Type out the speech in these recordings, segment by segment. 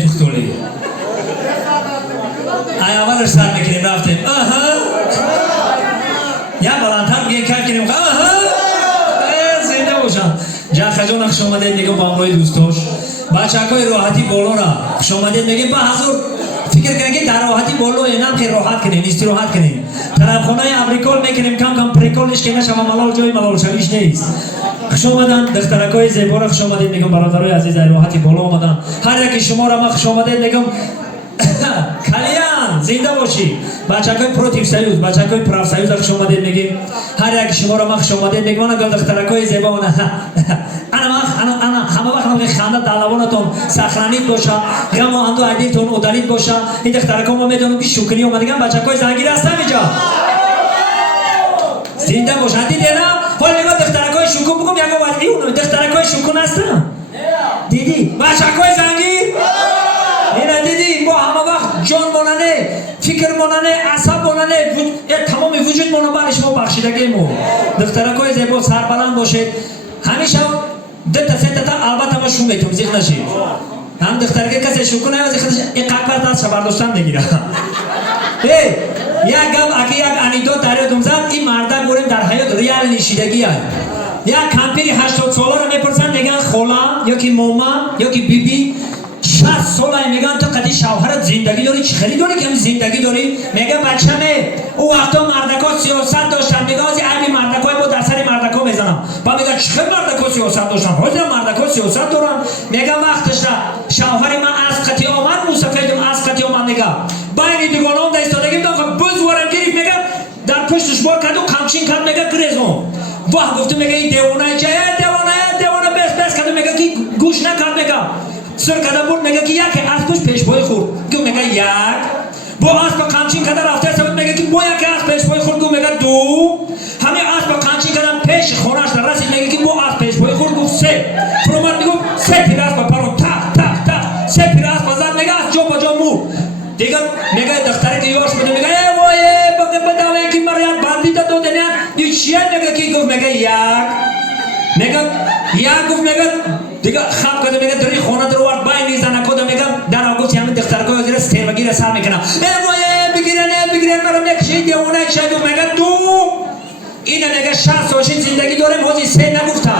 پختولی ای اولش سر میکنیم رفتیم یا بلندتر میگه کار کنیم زنده باشم جا خجون اخش اومده میگم با امروی دوستاش بچه های راحتی بولو را اخش اومده میگه با حضور فکر کنیم که در راحتی بولو اینم که راحت کنیم نیستی راحت کنیم طرف خونه ابریکول میکنیم کم کم پریکولش که نشم ملال جای ملال شویش نیست خوش اومدن دخترکای زیبا را خوش اومدید میگم برادرای عزیز راحتی بالا اومدن هر یکی شما را ما خوش اومدید میگم کلیان زنده باشی بچه‌های پروتیو سایوز بچه‌های پراف سایوز خوش اومدید میگیم هر یک شما را ما خوش اومدید میگم انا دخترکای زیبا انا همه وقت هم خنده دلوانتون سخرانید باشه گم و اندو عدیلتون اودالید باشه این دخترکا ما میدونم که شوکنی اومدن بچه‌های زنگیر هستن اینجا زنده باشن دیدی نه حالا نگاه دخترکای شوکو بگم یک وقتی اونو دخترکای شوکو هستن دیدی بچه‌های زنگیر اینا دیدی با همه وقت جان موننه فکر موننه عصب موننه تمام وجود موننه برای شما بخشیدگی مو دخترکای زیبا سربلند باشید همیشه دتا ستا البته ما شو میتونم زیخ نشید هم دخترکای کسی شوکو نه زیخ نشید این قاقبت از شبرداشتن نگیره یک گم اگه یک انیدوت در یادم زد این مرده گوریم در حیات ریال نشیدگی هست یک کمپیری 80 ساله رو میپرسن میگن خولا یا که موما یا که بیبی 60 ساله میگن تو قدی شوهرت زندگی داری چی خیلی داری که هم زندگی داری میگه بچه‌مه او وقتا مردکا سیاست داشتن میگه از این مردکای با در سر مردکا میزنم با میگه چه مردکا سیاست داشتن حاضر مردکا سیاست دارن میگه وقتش شوهر من از قتی آمد موسفیدم از قتی آمد میگه باید دیگانم دایستادگی میگم بزورم گرفت میگه در پشتش بار کرد و کمچین کرد میگه گریزم واه گفت میگه این دیوانه چه دیوانه بس کرد میگه کی گوش نکرد میگه سر کده بود میگه که یک اسبش پیش پای خورد که میگه یک با اسب کمچین کده رفته سبت میگه که با یک اسب پیش پای خورد که میگه دو همین اسب کمچین کده پیش خونش رسید میگه که با اسب پیش پای خورد گفت سه فرمان میگه سه پیر اسب پرون تق سه پیر اسب زد میگه از جا با جا مور دیگه میگه دختره که یواش بده میگه ای وای بداوی که مریا باندی داد دنیا این چیه میگه که گفت میگه یک میگه یک گفت میگه دیگه خواب کرده میگه داری خونه در ورد بای میزنه کد میگه در آگوش همین دخترکای وزیر سیروگیر سر میکنه ای وای بگیرن مرا نکشید دیوونه شد و میگه دو اینه میگه 60 سالشین زندگی داره موزی سه نگفته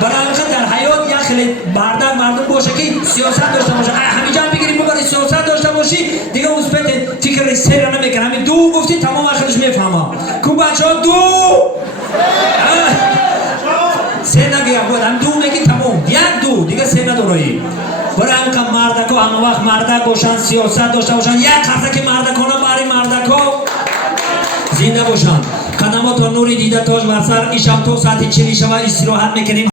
برای همین در حیات یا خیلی بردن مردم باشه که سیاست داشته باشه همینجا بگیریم ببری سیاست داشته باشی دیگه اون سپت فکر سه را نمیکنه همین دو گفتی تمام آخرش میفهمم کو بچه‌ها دو سه نگیم بود هم دو میگی تمام یک دو دیگه سه نداری برای همین که مردکا همه وقت مردک باشن سیاست داشته باشن یک هفته که مردکانه برای مردکا زنده باشن قدمات و نوری دیده تاج بر سر ایشم تو ساعت 40 شب استراحت میکنیم